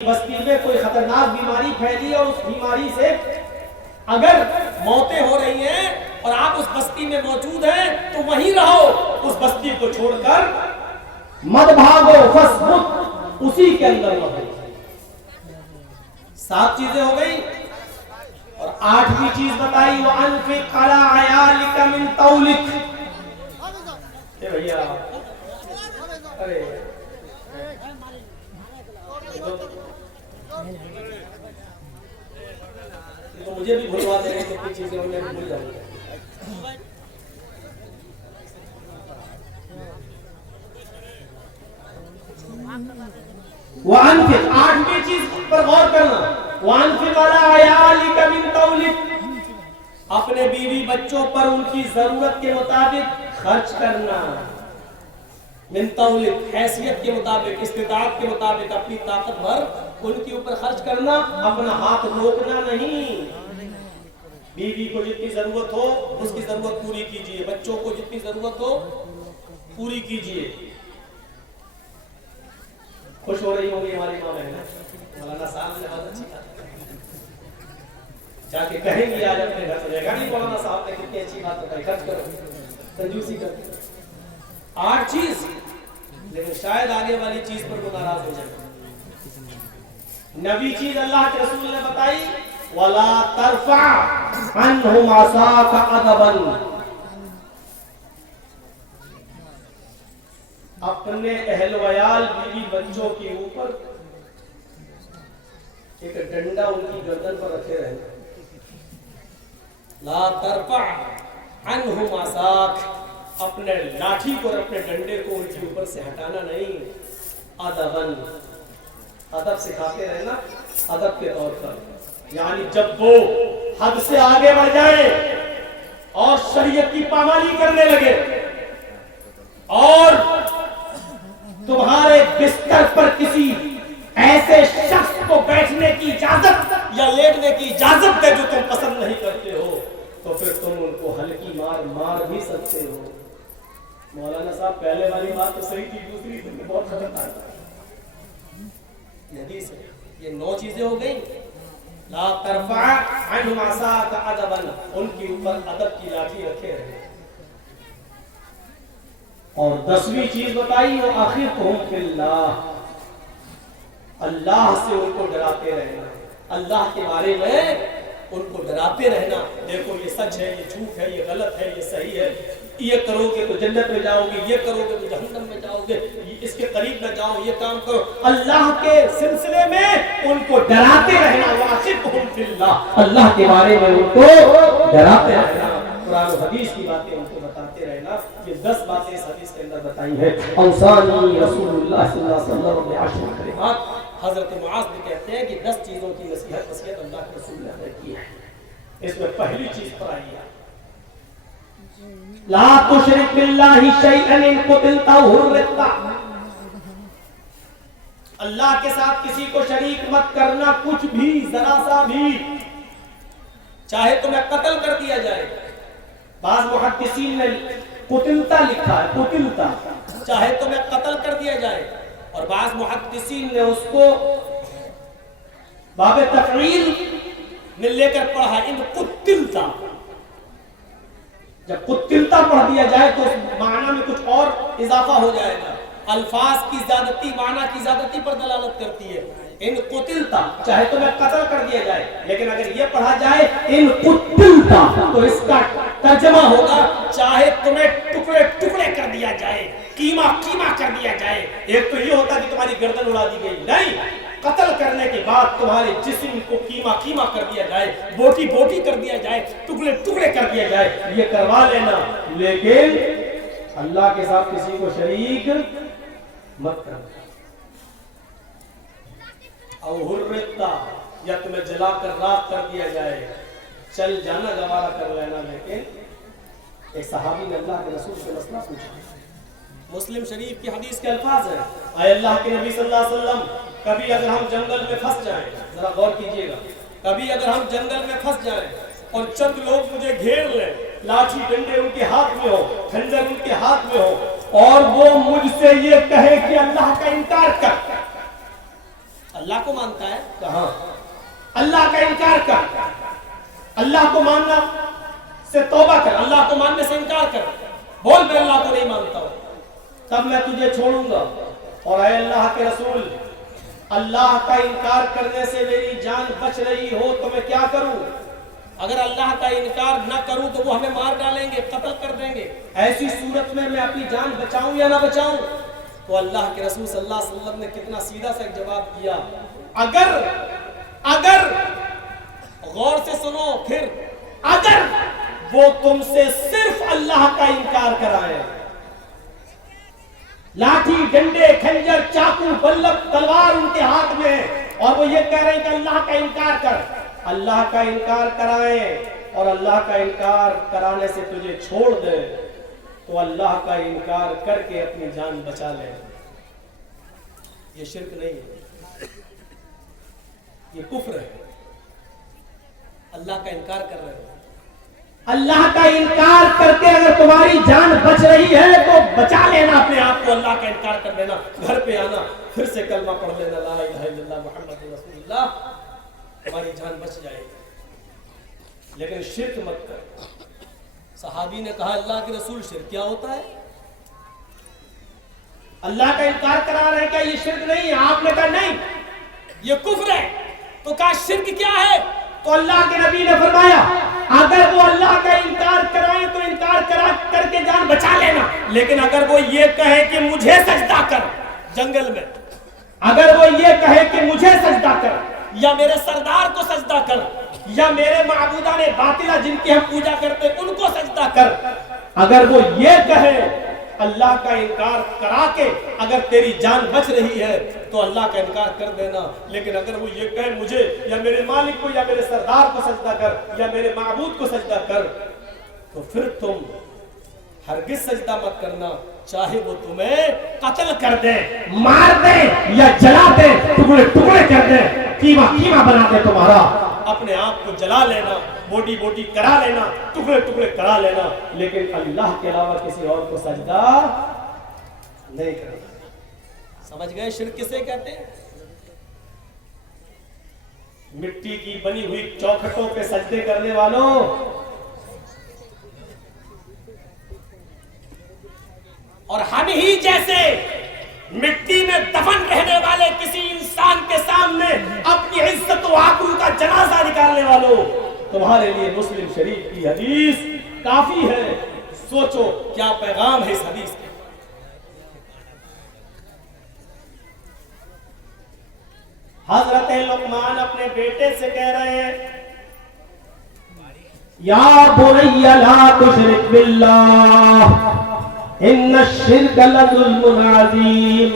بستی میں کوئی خطرناک بیماری پھیلی اور اس بیماری سے اگر موتیں ہو رہی ہیں اور آپ اس بستی میں موجود ہیں تو وہیں رہو، اس بستی کو چھوڑ کر مت بھاگو، فثبت، اسی کے اندر رہو۔ 7 چیزیں ہو گئی اور 8ویں چیز بتائی وَأَنْفِقْ عَلَىٰ عَيَالِكَ مِنْ طَوْلِكَ۔ اے بھیا ارے تو مجھے بھی بھلوا دیں گے کتنی چیزیں انہیں بھی بھول جاؤں گا۔ وَأَنْفِقْ، 8ویں چیز پر غور کرنا، وَأَنْفِقْ عَلَىٰ عَيَالِكَ مِنْ طَوْلِكَ، اپنے بیوی بچوں پر ان کی ضرورت کے مطابق خرچ کرنا، من طولک، حیثیت کے مطابق، استطاعت کے مطابق، اپنی طاقت بھر ان کے اوپر خرچ کرنا، اپنا ہاتھ روکنا نہیں۔ بیوی کو جتنی ضرورت ہو اس کی ضرورت پوری کیجیے، بچوں کو جتنی ضرورت ہو پوری کیجیے۔ خوش ہو رہی ہوں گی ہماری ماں بہن، مولانا صاحب نے بہت اچھی بات جا کے کہیں گی آج اپنے گھر سے، جگہ نہیں مولانا صاحب نے کتنی اچھی بات بتائی، خرچ کرو، کنجوسی کرو۔ 8 چیز، لیکن شاید آگے والی چیز پر وہ ناراض ہو جائے۔ 9ویں چیز اللہ کے رسول نے بتائی وَلَا تَرْفَعْ عَنْهُمْ عَصَاكَ عَدَبًا، اپنے اہل ویال بیوی بچوں کے اوپر ایک ڈنڈا ان کی گردن پر رکھے رہنا۔ لا ترفع عنہم عصاک، اپنے لاٹھی کو اور اپنے ڈنڈے کو ان کے اوپر سے ہٹانا نہیں۔ ادباً، ادب سکھاتے رہنا، ادب کے طور پر، یعنی جب وہ حد سے آگے بڑھ جائے اور شریعت کی پامالی کرنے لگے اور تمہارے بستر پر کسی ایسے شخص کو بیٹھنے کی اجازت یا لیٹنے کی اجازت دے جو تم پسند نہیں کرتے ہو، تو پھر تم ان کو ہلکی مار مار بھی سکتے ہو۔ مولانا صاحب پہلے والی بات تو صحیح تھی، دوسری تھی بہت خطرناک ہے۔ حدیث ہے، یہ 9 چیزیں ہو گئیں۔ لا ترفع عنہم عصاک عدبا، ان کے اوپر ادب کی لاٹھی رکھے رہے۔ اور 10ویں چیز بتائی وَأَخِفْهُمْ فِي اللَّهِ، اللہ سے ان کو ڈراتے رہنا، اللہ کے بارے میں ان کو ڈراتے رہنا۔ دیکھو یہ سچ ہے، یہ جھوٹ ہے، یہ غلط ہے، یہ صحیح ہے، یہ کرو گے تو جنت میں جاؤ گے، یہ کرو گے تو جہنم میں جاؤ گے، اس کے قریب نہ جاؤ، یہ کام کرو۔ اللہ کے سلسلے میں ان کو ڈراتے رہنا، وَأَخِفْهُمْ فِي اللَّهِ، اللہ کے بارے میں ان کو ڈراتے رہنا، قرآن و حدیث کی باتیں ان کو بتاتے رہنا۔ یہ 10 باتیں اس حدیث کے اندر بتائی ہیں۔ اوصانی رسول اللہ صلی اللہ علیہ وسلم بعشر کلمات، حضرت معاذ بھی کہتے ہیں کہ 10 چیزوں کی نصیحت اللہ کے رسول نے ہمیں کی ہے۔ اس میں پہلی چیز پر آئی ہے لا تشرک باللہ شیئا ان قتلت او حرقت، اللہ کے ساتھ کسی کو شریک مت کرنا، کچھ بھی، ذرا سا بھی، چاہے تمہیں قتل کر دیا جائے۔ بعض محدثین نے قتلتا لکھا ہے، قتلتا، چاہے تمہیں قتل کر دیا جائے، اور بعض محدثین نے اس کو باب تفعیل میں لے کر پڑھا ان قتلتا، جب قتلتا پڑھ دیا جائے تو اس معنی میں کچھ اور اضافہ ہو جائے گا، الفاظ کی زیادتی معنی کی زیادتی پر دلالت کرتی ہے۔ ان قتلتا، چاہے تمہیں قتل کر دیا جائے، لیکن اگر یہ پڑھا جائے ان قتلتا تو اس کا ترجمہ ہوگا چاہے تمہیں ٹکڑے ٹکڑے کر دیا جائے، قیمہ قیمہ کر دیا جائے۔ ایک تو یہ ہوتا کہ تمہاری گردن اڑا دی گئی، نہیں، قتل کرنے کے بعد تمہارے جسم کو قیمہ قیمہ کر دیا جائے، بوٹی بوٹی کر دیا جائے، ٹکڑے ٹکڑے کر دیا جائے، یہ کروا لینا، لیکن اللہ کے ساتھ کسی کو شریک مت کرنا۔ او حرقتا، یا تمہیں جلا کر راکھ کر دیا جائے، چل جانا گوارا کر لینا۔ لیکن ایک صحابی نے اللہ کے رسول سے مسئلہ پوچھا، مسلم شریف کی حدیث کے الفاظ ہیں، اے اللہ کے نبی صلی اللہ علیہ وسلم، کبھی اگر ہم جنگل میں پھنس جائیں، ذرا غور کیجئے گا، کبھی اگر ہم جنگل میں پھنس جائیں اور چند لوگ مجھے گھیر لیں، لاٹھی ڈنڈے ان کے ہاتھ میں ہو، خنجر ان کے ہاتھ میں ہو، اور وہ مجھ سے یہ کہے کہ اللہ کا انکار کر، अल्लाह को मानता है? कहाँ? अल्लाह का इनकार कर, अल्लाह को मानना से तौबा कर, अल्लाह को मानने से इनकार कर, बोल मैं अल्लाह को नहीं मानता हूं, तब मैं तुझे छोड़ूंगा। और ऐ अल्लाह के रसूल, अल्लाह का इनकार करने से मेरी जान बच रही हो तो मैं क्या करूं? अगर अल्लाह का इनकार न करूं तो वो हमें मार डालेंगे, कत्ल कर देंगे, ऐसी सूरत में मैं अपनी जान बचाऊं या ना बचाऊं? तो अल्लाह के रसूल सल्लल्लाहु अलैहि वसल्लम ने कितना सीधा सा एक जवाब दिया, अगर गौर से सुनो, फिर अगर वो तुमसे सिर्फ अल्लाह का इनकार कराए, लाठी डंडे खंजर चाकू बल्लभ तलवार उनके हाथ में है और वो ये कह रहे हैं कि अल्लाह का इनकार कर, अल्लाह का इनकार कराए और अल्लाह का इनकार कराने से तुझे छोड़ दे, तो अल्लाह का इनकार करके अपनी जान बचा ले। ये शिर्क नहीं है, ये कुफ्र है। अल्लाह का इनकार कर रहे हो, अल्लाह का इनकार करके अगर तुम्हारी जान बच रही है तो बचा लेना अपने आप को, अल्लाह का इनकार कर देना, घर पे आना, फिर से कलमा पढ़ लेना, ला इलाहा इल्लल्लाह मुहम्मदुर रसूलुल्लाह, तुम्हारी जान बच जाएगी। लेकिन शिर्क मत कर। सहाबी ने कहा अल्लाह के रसूल शिर्क क्या होता है? अल्लाह का इनकार करा रहे हैं, क्या ये शिर्क नहीं है? आपने कहा नहीं, ये कुफ्र है। तो कहा शिर्क क्या है? तो अल्लाह के नबी ने फरमाया अगर वो अल्लाह का इनकार कराए तो इनकार करा करके जान बचा लेना, लेकिन अगर वो ये कहे कि मुझे सजदा कर, जंगल में अगर वो ये कहे कि मुझे सजदा कर या मेरे सरदार को सजदा कर या मेरे माबूदा ने बातिला जिनकी हम पूजा करते उनको सजदा कर, अगर वो ये कहे अल्लाह का इनकार करा के अगर तेरी जान बच रही है तो अल्लाह का इनकार कर देना। लेकिन अगर वो ये कहे मुझे या मेरे मालिक को या मेरे सरदार को सजदा कर या मेरे माबूद को सजदा कर, तो फिर तुम हरगिज सजदा मत करना, चाहे वो तुम्हें कत्ल कर दे, मार दे या जला दे, टुकड़े टुकड़े कर दे, कीमा कीमा बना दे तुम्हारा, अपने आप को जला लेना, बोटी बोटी करा लेना, टुकड़े टुकड़े करा लेना, लेकिन अल्लाह के अलावा किसी और को सजदा नहीं करना। समझ गए शिर्क किसे कहते हैं? मिट्टी की बनी हुई चौखटों पे सजदे करने वालों, और हम ही जैसे मिट्टी में दफन रहने वाले किसी इंसान के सामने अपनी इज्जत व आबरू का जनाजा निकालने वालों, तुम्हारे लिए मुस्लिम शरीफ की हदीस काफी है। सोचो क्या पैगाम है इस हदीस के। हजरत लुकमान अपने बेटे से कह रहे हैं या बुनैया ला तुशरिक बिल्लाह इन्न शिर्क लज़ुल्मुन अज़ीम।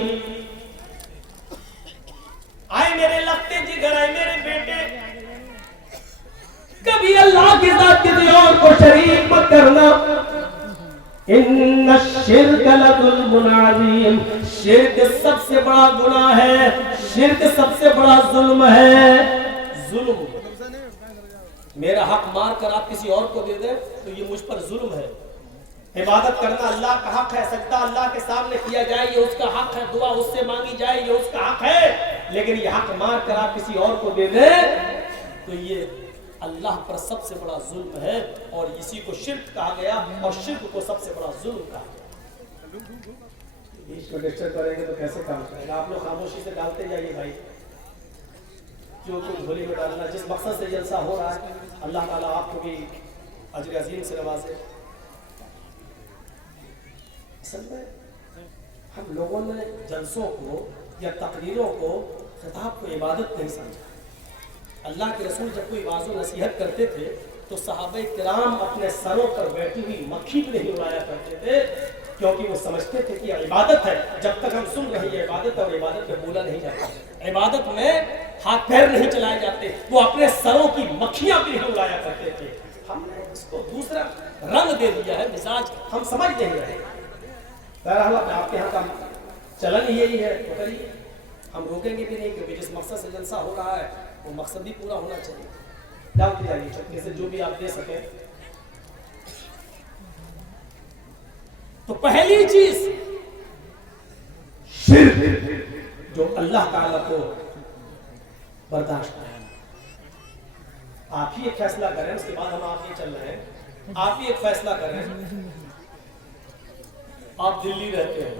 आए मेरे लगते जिगर, आए मेरे बेटे, कभी अल्लाह के साथ किसी और को शरीक मत करना। इन्न शिर्क लज़ुल्मुन अज़ीम, शिर्क सबसे बड़ा गुनाह है, शिर्क सबसे बड़ा जुल्म है। जुल्म, मेरा हक मार कर आप किसी और को दे दे तो ये मुझ पर जुल्म है। इबादत करना अल्लाह का हक है, सजदा अल्लाह के सामने किया जाए ये उसका हक है, दुआ उससे मांगी जाए ये उसका हक है, लेकिन ये हक मार कर आप किसी और को दे दे तो ये अल्लाह पर सबसे बड़ा जुल्म है, और इसी को शिर्क कहा गया, और शिर्क को सबसे बड़ा जुल्म कहा गया। इसको डिस्टर्ब करेंगे तो कैसे काम करेगा? आप लोग खामोशी से डालते जाइए भाई, जो कुछ झोली में डालना, जिस मकसद से जलसा हो रहा है, अल्लाह ताला आपको भी अजर अजीम से नवाजे। असल में हम लोगों ने जलसों को या तकरीरों को, खिताब को इबादत नहीं समझा। अल्लाह के रसूल जब कोई वाज़ो नसीहत करते थे तो सहाबे किराम अपने सरों पर बैठी हुई मक्खी भी नहीं उड़ाया करते थे, क्योंकि वो समझते थे कि इबादत है, जब तक हम सुन रहे हैं इबादत है, और इबादत में बोला नहीं जाता, इबादत में हाथ पैर नहीं चलाए जाते, वो अपने सरों की मक्खियां भी नहीं उड़ाया करते थे। हमने इसको दूसरा रंग दे दिया है, मिजाज हम समझ नहीं रहे। बहरहाल आपके यहाँ का चलन यही है तो करिए, हम रोकेंगे भी नहीं, क्योंकि जिस मकसद से जलसा हो रहा है वो मकसद भी पूरा होना चाहिए। डालते जाइए चक्के से जो भी आप दे सके। तो पहली चीज शिर्क जो अल्लाह ताला को बर्दाश्त है। आप ही एक फैसला करें, उसके बाद हम आप ये चल रहे हैं, आप ही एक फैसला करें। आप दिल्ली रहते हैं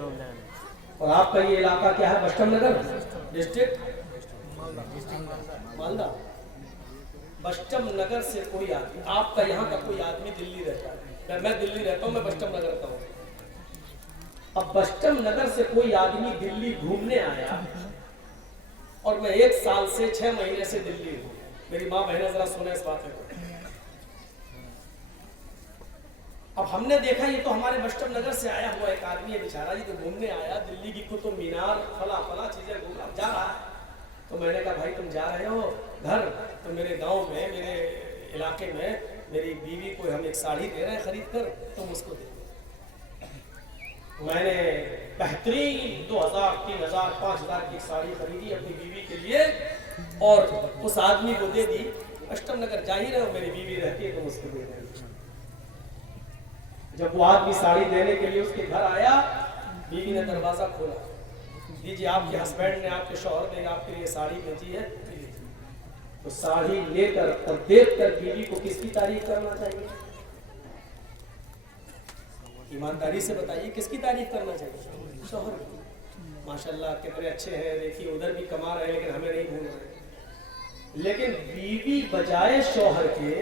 और आपका ये इलाका क्या है? बस्टम नगर डिस्ट्रिक्ट मालदा। बस्टम नगर से कोई आदमी, आपका यहाँ का कोई आदमी दिल्ली रहता है, मैं दिल्ली रहता हूँ, मैं बस्टम नगर का हूँ। अब बस्टम नगर से कोई आदमी दिल्ली घूमने आया और मैं 1 साल से 6 महीने से दिल्ली हूँ। मेरी माँ बहनें जरा सुने इस बात को। अब हमने देखा ये तो हमारे बस्टम नगर से आया हुआ एक आदमी है बेचारा, ये तो घूमने आया दिल्ली की कुतुब मीनार फला फला चीजें घूम जा रहा है। तो मैंने कहा भाई तुम जा रहे हो घर, तो मेरे गांव में, मेरे इलाके में मेरी बीवी को हम एक साड़ी दे रहे हैं खरीद कर, तुम उसको दे। मैंने बेहतरीन 2000, 3000, 5000 की साड़ी खरीदी अपनी बीवी के लिए और उस आदमी को दे दी। बस्टम नगर जा ही रहे हो, मेरी बीवी रहती है, तुम उसको दे रहे हो। जब वो आदमी साड़ी देने के लिए उसके घर आया, बीवी ने दरवाजा खोला, दीजिए आपके हस्बैंड ने, आपके शौहर ने आपके लिए साड़ी भेजी है। तो साड़ी लेकर और देखकर बीवी को किसकी तारीफ करना चाहिए? ईमानदारी से बताइए किसकी तारीफ करना चाहिए? शौहर की। माशाल्लाह कितने अच्छे हैं, देखिए उधर भी कमा रहे हैं लेकिन हमें नहीं भूल रहे। लेकिन बीवी बजाय शौहर के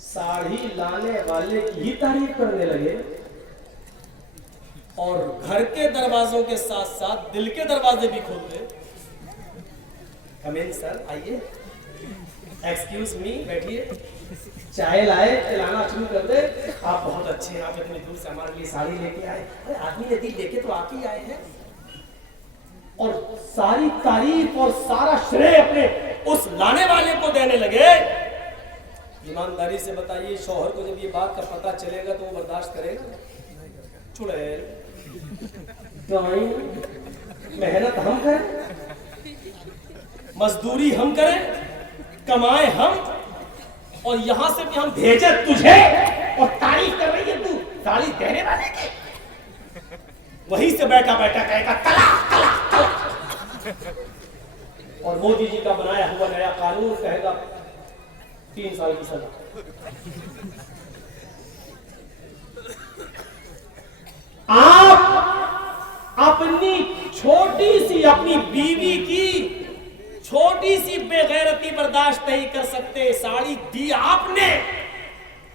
साड़ी लाने वाले की ही तारीफ करने लगे और घर के दरवाजों के साथ साथ दिल के दरवाजे भी खोल दे। कम इन सर, आइए, एक्सक्यूज मी, बैठिए, चाय लाए, पिलाना शुरू कर दे। आप बहुत अच्छे हैं, आप इतनी दूर से हमारे लिए साड़ी लेके आए। अरे आदमी यदि देखे तो आप ही आए हैं। और सारी तारीफ और सारा श्रेय अपने उस लाने वाले को देने लगे। ईमानदारी से बताइए शौहर को जब ये बात का पता चलेगा तो वो बर्दाश्त करेगा? चुड़ैल, मेहनत हम करें, मजदूरी हम करें, कमाए हम, और यहां से भी हम भेजे तुझे और तारीफ कर रही है तू साड़ी देने वाले की। वहीं से बैठा बैठा कहेगा तलाक तलाक तलाक। और मोदी जी का बनाया हुआ नया कानून कहेगा 3 साल की सजा। आप अपनी छोटी सी, अपनी बीवी की छोटी सी बेगैरती बर्दाश्त नहीं कर सकते। साड़ी दी आपने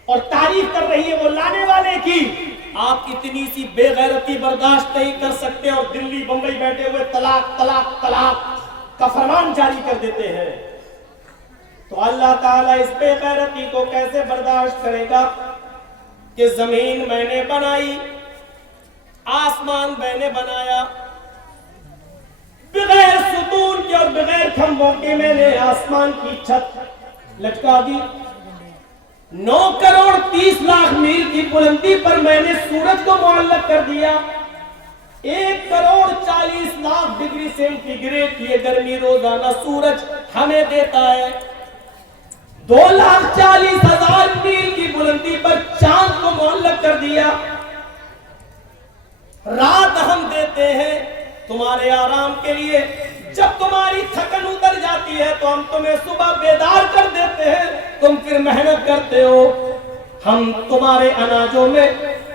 और तारीफ कर रही है वो लाने वाले की। आप इतनी सी बेगैरती बर्दाश्त नहीं कर सकते और दिल्ली बंबई बैठे हुए तलाक तलाक तलाक का फरमान जारी कर देते हैं। तो अल्लाह ताला इस बेगैरती को कैसे बर्दाश्त करेगा कि जमीन मैंने बनाई, आसमान मैंने बनाया, बगैर सुतून के और बगैर खंभों के मैंने आसमान की छत लटका दी। 9 करोड़ 30 लाख मील की बुलंदी पर मैंने सूरज को मुअल्लक कर दिया। 1 करोड़ 40 लाख डिग्री सेंटीग्रेड की गर्मी रोजाना सूरज हमें देता है। 2,40,000 मील की बुलंदी पर चांद को मुअल्लक कर दिया। रात हम देते हैं तुम्हारे आराम के लिए। जब तुम्हारी थकन उतर जाती है तो हम तुम्हें सुबह बेदार कर देते हैं, तुम फिर मेहनत करते हो। हम तुम्हारे अनाजों में,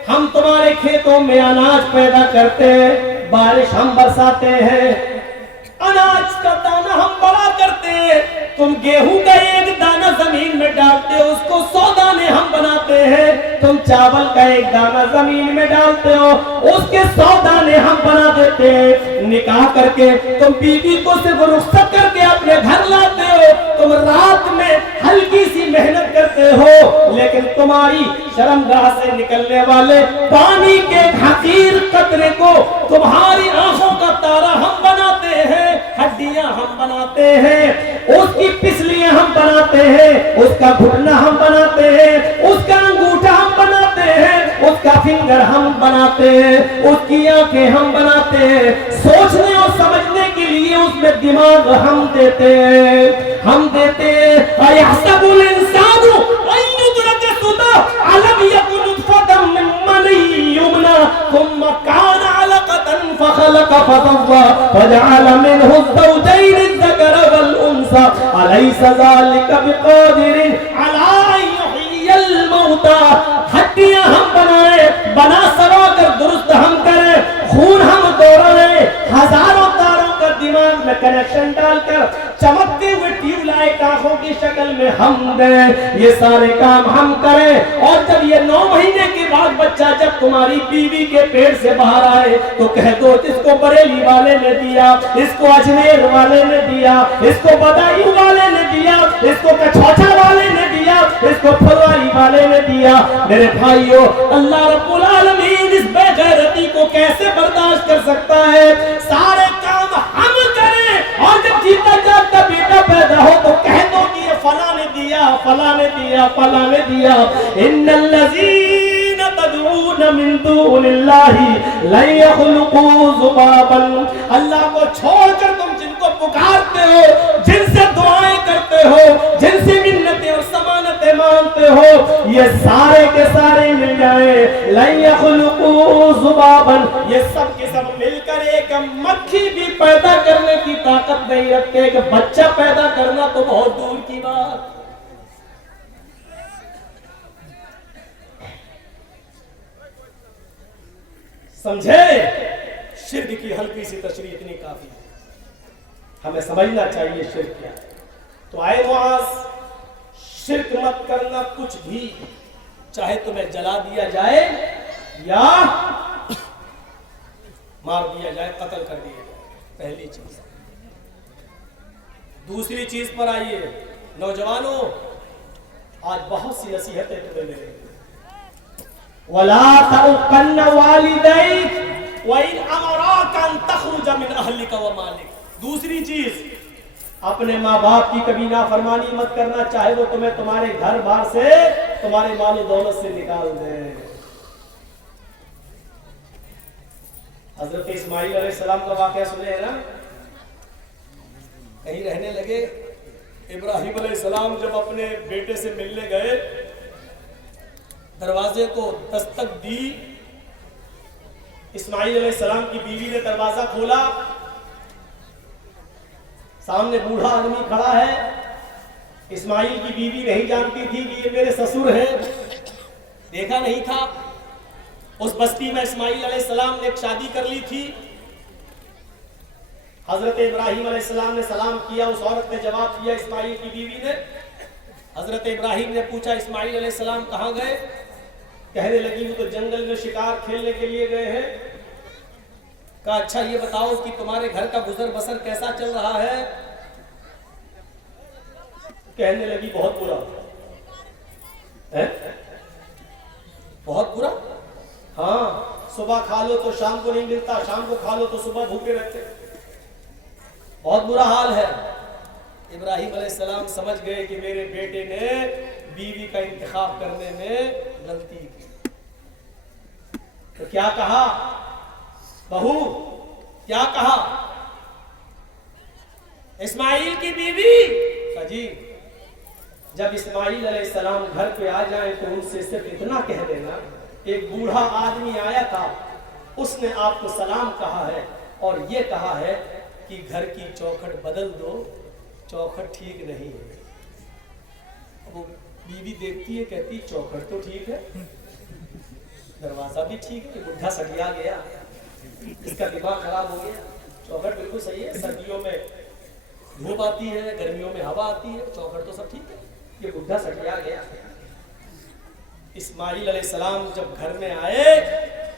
हम तुम्हारे खेतों में अनाज पैदा करते हैं, बारिश हम बरसाते हैं, अनाज का दाना हम बड़ा करते हैं। तुम गेहूं का 1 दाना जमीन में डालते हो, उसको 100 दाने हम बनाते हैं। तुम चावल का 1 दाना जमीन में डालते हो, उसके 100 दाने हम बना देते हैं। निकाह करके तुम बीवी को सिर्फ रुखसत करके अपने घर लाते हो। तुम रात में हल्की सी मेहनत करते हो, लेकिन तुम्हारी शर्मगाह से निकलने वाले पानी के हकीर कतरे को तुम्हारी आंखों का तारा हम बनाते हैं, हड्डियां हम बनाते हैं, उसकी पिसलियां हम बनाते हैं, उसका घुटना हम बनाते हैं, उसका अंगूठा हम बनाते हैं, उसका फिंगर हम बनाते हैं, उसकी आंखें हम बनाते हैं। सोचने और समझने के लिए उसमें दिमाग हम देते हैं, हम देते हैं। अयहसबुल इंसानु अन युद्रका सुदा अलम यकुन नुतफतम मिन मनी युमना थुम्मा कान अलकतन फखलक फसव्वा फजअल मिनहु ज़ौजैन अज़्ज़करा वल मौसा अलैस ज़ालिका बिक़ादिरिन अला अन युहयिल मौता। हड्डियां हम बनाए, बना सवा कर दुरुस्त हम करें, खून हम दौड़ाए, हजारों तारों का दिमाग में कनेक्शन डालकर चमकते हुए ट्यूबलाइट आंखों की शक्ल में हम दें, ये सारे काम हम करें। और जब ये 9 महीने के बाद बच्चा जब तुम्हारी बीवी के पेट से बाहर आए तो कह दो इसको बरेली वाले ने दिया, इसको अजमेर वाले ने दिया, इसको बदायूं वाले ने दिया, इसको कछौछा वाले ने दिया, इसको फुलवारी वाले ने दिया। मेरे भाइयों, अल्लाह रब्बुल आलमीन इस बेगैरती को कैसे बर्दाश्त कर सकता है? सारे काम हम करें और जब जीता जागता बेटा पैदा हो तो कह दो कि ये फला ने दिया, फला ने दिया, फला ने दिया। इन्नल लज़ीना तदऊन मिन दूनिल्लाहि लन यख़्लुक़ू ज़ुबाबन। अल्लाह को छोड़कर तुम जिनको पुकारते हो, जिनसे दुआएं करते हो, जिनसे मिन्नतें और समानतें मांगते हो, ये सारे के सारे मिल जाए, लन यख़्लुक़ू ज़ुबाबन, ये सब के सब मिलकर एक मक्खी भी पैदा करने की ताकत नहीं रखते। एक बच्चा पैदा करना तो बहुत दूर की बात। समझे? शिर्क की हल्की सी तशरीह इतनी काफी है, हमें समझना चाहिए शिर्क क्या है। तो आए मुआज, शिर्क मत करना कुछ भी, चाहे तुम्हें जला दिया जाए या मार दिया जाए, कत्ल कर दिया जाए, पहली चीज। दूसरी चीज पर आइए नौजवानों, आज बहुत सी नसीहतें तुम्हें मिलेंगी। वला तउक़न्न वालिदैक व इन अमराका अन तख़रुज मिन अहलिका व मालिक। दूसरी चीज, अपने माँ बाप की कभी नाफरमानी मत करना, चाहे वो तुम्हें तुम्हारे घर बार से, तुम्हारे माल दौलत से निकाल दे। हजरत इस्माइल अलैहिस्सलाम का वाक़या सुने है ना? कहीं रहने लगे, इब्राहिम अलैहिस्सलाम जब अपने बेटे से मिलने गए, दरवाजे को दस्तक दी, इस्माइल अलैहिस्सलाम की बीवी ने दरवाजा खोला, सामने बूढ़ा आदमी खड़ा है। इस्माइल की बीवी नहीं जानती थी कि ये मेरे ससुर हैं, देखा नहीं था। उस बस्ती में इस्माइल अलैहिस्सलाम ने एक शादी कर ली थी। हजरत इब्राहिम अलैहिस्सलाम ने सलाम किया, उस औरत ने जवाब दिया इस्माइल की बीवी ने। हजरत इब्राहिम ने पूछा इस्माइल अलैहिस्सलाम कहाँ गए? कहने लगी वो तो जंगल में शिकार खेलने के लिए गए हैं। कहा अच्छा ये बताओ कि तुम्हारे घर का गुजर बसर कैसा चल रहा है? कहने लगी बहुत बुरा है। बहुत बुरा? हाँ, सुबह खा लो तो शाम को नहीं मिलता, शाम को खा लो तो सुबह भूखे रहते, बहुत बुरा हाल है। इब्राहिम अलैहिस्सलाम समझ गए कि मेरे बेटे ने बीवी का इंतखाब करने में गलती की। तो क्या कहा? बहू क्या कहा? इस्माइल की बीवी जी, जब इस्माइल अलैहिस्सलाम घर पे आ जाए तो उनसे सिर्फ इतना कह देना, एक बूढ़ा आदमी आया था, उसने आपको सलाम कहा है और ये कहा है कि घर की चौखट बदल दो, चौखट ठीक नहीं है। वो बीवी देखती है, कहती चौखट तो ठीक है, दरवाजा भी ठीक है, बुढ़ा सटिया गया, इसका दिमाग खराब हो गया। चौखट बिल्कुल सही है, सर्दियों में धूप आती है, गर्मियों में हवा आती है, चौखट तो सब ठीक है, ये बुढ़ा सटिया गया। इस्माइल अलैहिस्सलाम जब घर में आए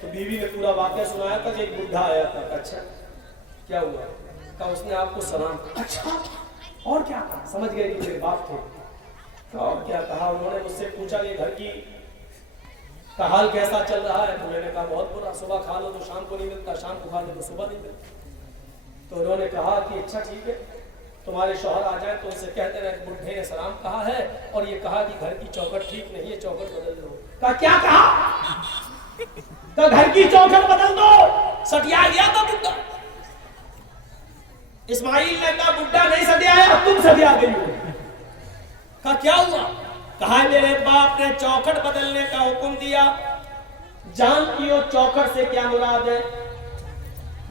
तो बीवी ने पूरा वाक़या सुनाया था कि एक बुढ़ा आया था। अच्छा क्या हुआ? कहा उसने आपको सलाम। अच्छा और क्या कहा? समझ गए कि मेरे बाप थे। और क्या कहा? उन्होंने मुझसे पूछा कि घर की का हाल कैसा चल रहा है? तो मैंने कहा बहुत बुरा, सुबह खा लो तो शाम को नहीं मिलता, शाम को खा लो तो सुबह नहीं मिलता। तो उन्होंने कहा कि अच्छा ठीक है, तुम्हारे शौहर आ जाए तो उनसे कहते रहे बुढ़े ने सलाम कहा है और ये कहा कि घर की चौखट ठीक नहीं है, चौखट बदल दो। कहा क्या कहा? तो घर की चौखट बदल दो। सटिया गया था बुढ़ा। इस्माइल ने कहा बुढ़ा नहीं सटियाया, तुम सटिया गई हो। कहा क्या हुआ? कहा मेरे बाप ने चौखट बदलने का हुक्म दिया। जानती हो चौखट से क्या मुराद है?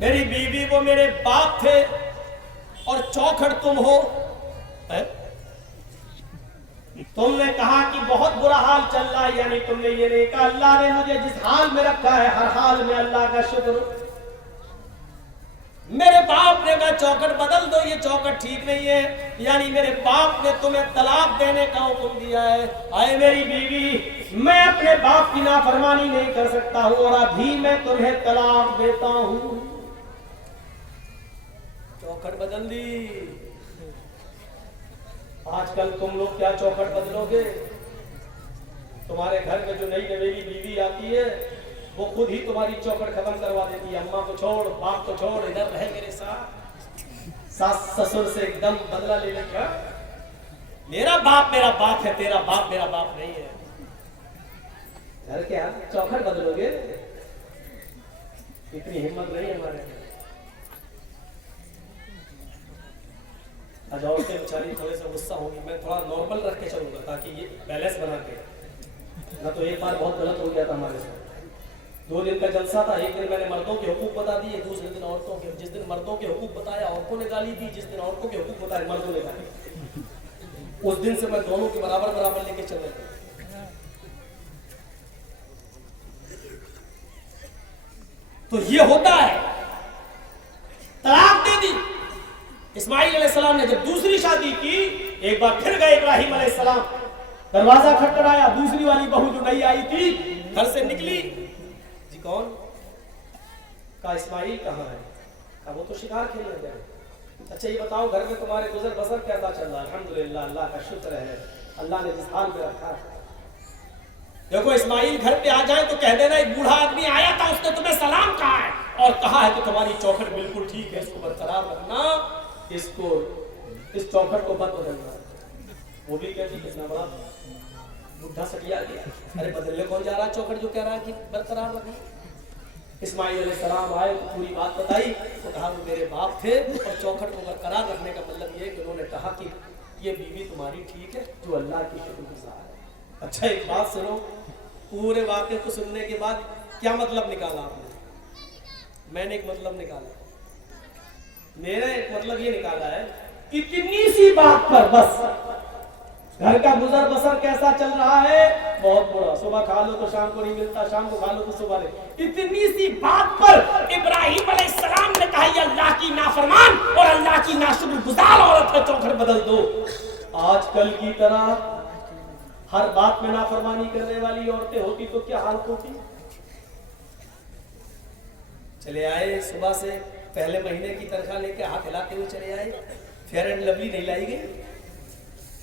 मेरी बीवी वो मेरे बाप थे और चौखट तुम हो। है? तुमने कहा कि बहुत बुरा हाल चल रहा है, यानी तुमने ये नहीं कहा अल्लाह ने मुझे जिस हाल में रखा है हर हाल में अल्लाह का शुक्र। मेरे बाप ने कहा चौखट बदल दो, ये चौखट ठीक नहीं है, यानी मेरे बाप ने तुम्हें तलाक देने का हुक्म दिया है। आए मेरी बीवी, मैं अपने बाप की नाफरमानी नहीं कर सकता हूं और अभी मैं तुम्हें तलाक देता हूं। चौखट बदल दी। आजकल तुम लोग क्या चौखट बदलोगे? तुम्हारे घर में जो नई नवेली बीवी आती है वो खुद ही तुम्हारी चौखट खत्म करवा देती है। अम्मा को छोड़, बाप को छोड़, इधर रहे मेरे साथ। सास ससुर से एकदम बदला ले लेगा, मेरा बाप है, तेरा बाप मेरा बाप नहीं है। घर के आप चौखट बदलोगे? इतनी हिम्मत नहीं है हमारे। आज औरतें बेचारी थोड़े से गुस्सा होगी, मैं थोड़ा नॉर्मल रख के चलूंगा ताकि ये बैलेंस बना के, ना तो एक बार बहुत गलत हो गया था हमारे साथ। 2 दिन का जलसा था, एक दिन मैंने मर्दों के हुकूक बता दिए, दूसरे दिन औरतों के। जिस दिन मर्दों के हुकूक बताया औरतों ने गाली दी, जिस दिन औरतों के हुकूक बताए मर्दों ने गाली। उस दिन से मैं दोनों के बराबर बराबर लेके चल रहा था। तो ये होता है, तलाक दे दी। इस्माइल अलैहिस्सलाम ने जब दूसरी शादी की, एक बार फिर गए इब्राहिम अलैहिस्सलाम, दरवाजा खटखटाया, दूसरी वाली बहू जो नई आई थी घर से निकली। जी कौन? का इस्माइल कहाँ है? का वो तो शिकार खेलने गए। अच्छा ये बताओ घर में तुम्हारे गुजर बसर कैसा चल रहा है? अल्हम्दुलिल्लाह, अल्लाह का शुक्र है, अल्लाह ने जिस हाल में रखा है। देखो इस्माइल घर पे आ जाए तो कह देना एक बूढ़ा आदमी आया था, उसने तुम्हें सलाम कहा है और कहा है कि तुम्हारी चौखट बिल्कुल ठीक है, इसको बरकरार रखना, इसको इस चौखट को मत बदलना। वो भी कहती कितना बड़ा बुढ़ा सटिया गया, अरे बदलने कौन जा रहा है चौखट जो कह रहा है कि बरकरार रखना। इस्माइल अलैहिस्सलाम आए, पूरी बात बताई तो कहा वो मेरे बाप थे और चौखट को बरकरार रखने का मतलब ये कि उन्होंने कहा कि ये बीवी तुम्हारी ठीक है जो अल्लाह की शुक्रगुजार है। अच्छा एक बात सुनो, पूरे वाक़े को सुनने के बाद क्या मतलब निकाला आपने? मैंने एक मतलब निकाला, मेरा एक मतलब ये निकाला है, इतनी सी बात पर बस घर का गुजर बसर कैसा चल रहा है, बहुत बुरा, सुबह खा लो तो शाम को नहीं मिलता, शाम को खा लो तो सुबह नहीं। इतनी सी बात पर इब्राहिम अलैहिस्सलाम ने कहा ये अल्लाह की नाफरमान और अल्लाह की नाशुक्रगुजार औरत है, चौखट बदल दो। आजकल की तरह हर बात में नाफरमानी करने वाली औरतें होती तो क्या हालत होती। चले आए सुबह से, पहले महीने की तनख्वाह लेके हाथ हिलाते हुए चले आए, फेयर एंड लवली नहीं लाई गई,